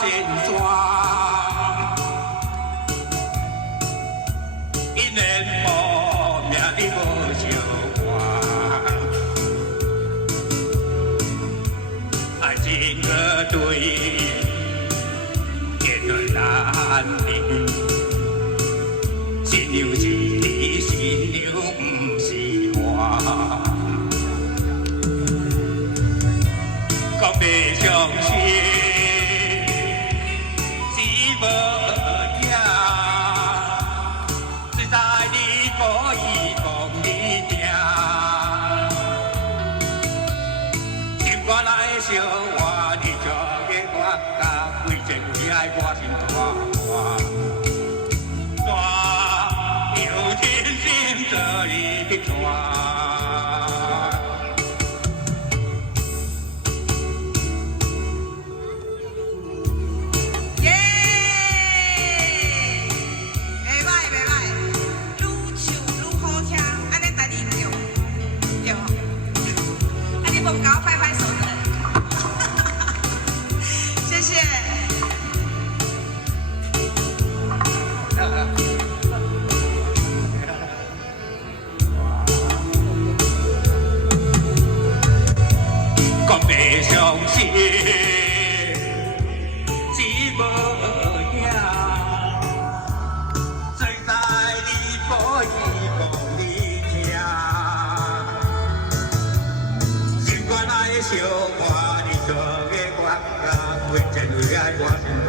真山，因缘无命你无相伴，爱情个对，天来难定，新娘是你，新娘不是我，讲袂相信。 无影，谁知你可以讲你听，心肝内相活，你就给我甲为情为爱，我心大大有真心做你传。 谢谢。讲袂相信，只无影，最知你可以讲你听，心肝内相活，你做个我，为情为爱我心。